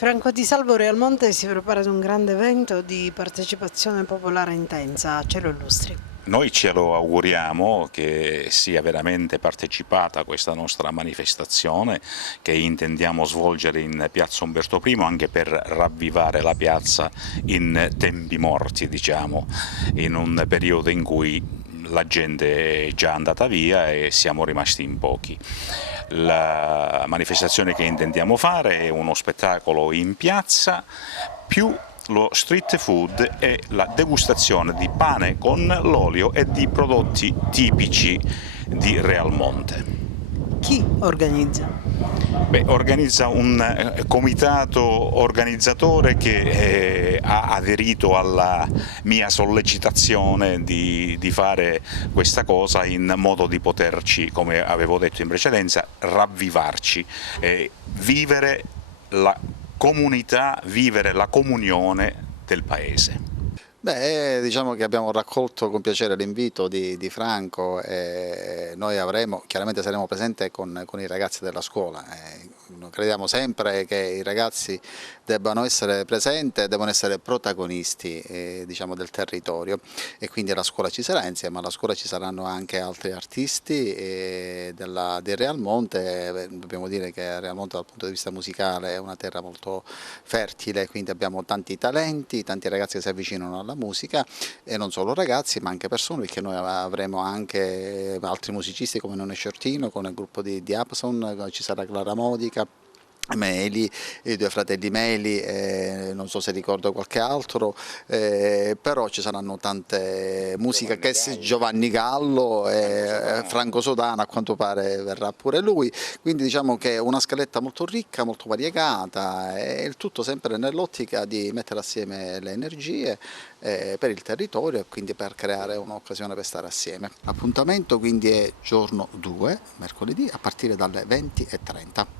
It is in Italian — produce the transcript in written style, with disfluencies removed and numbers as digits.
Franco Di Salvo Realmonte si prepara ad un grande evento di partecipazione popolare intensa, ce lo illustri. Noi ce lo auguriamo che sia veramente partecipata questa nostra manifestazione che intendiamo svolgere in Piazza Umberto I anche per ravvivare la piazza in tempi morti, diciamo, in un periodo in cui la gente è già andata via e siamo rimasti in pochi. La manifestazione che intendiamo fare è uno spettacolo in piazza più lo street food e la degustazione di pane con l'olio e di prodotti tipici di Realmonte. Chi organizza? Beh, organizza un comitato organizzatore che ha aderito alla mia sollecitazione di fare questa cosa in modo di poterci, come avevo detto in precedenza, ravvivarci, vivere la comunità, vivere la comunione del paese. Beh, diciamo che abbiamo raccolto con piacere l'invito di Franco e noi chiaramente saremo presenti con i ragazzi della scuola. Crediamo sempre che i ragazzi debbano essere presenti e devono essere protagonisti diciamo, del territorio, e quindi la scuola ci sarà, insieme alla scuola ci saranno anche altri artisti di Realmonte. Dobbiamo dire che Realmonte dal punto di vista musicale è una terra molto fertile, quindi abbiamo tanti talenti, tanti ragazzi che si avvicinano alla musica, e non solo ragazzi ma anche persone, perché noi avremo anche altri musicisti come Nonne Sciortino con il gruppo di Upson, ci sarà Clara Modica, Meli, i due fratelli Meli, non so se ricordo qualche altro, però ci saranno tante musiche, Giovanni Gallo, Franco Sodano a quanto pare verrà pure lui, quindi diciamo che è una scaletta molto ricca, molto variegata, e il tutto sempre nell'ottica di mettere assieme le energie per il territorio e quindi per creare un'occasione per stare assieme. L'appuntamento quindi è giorno 2, mercoledì, a partire dalle 20:30.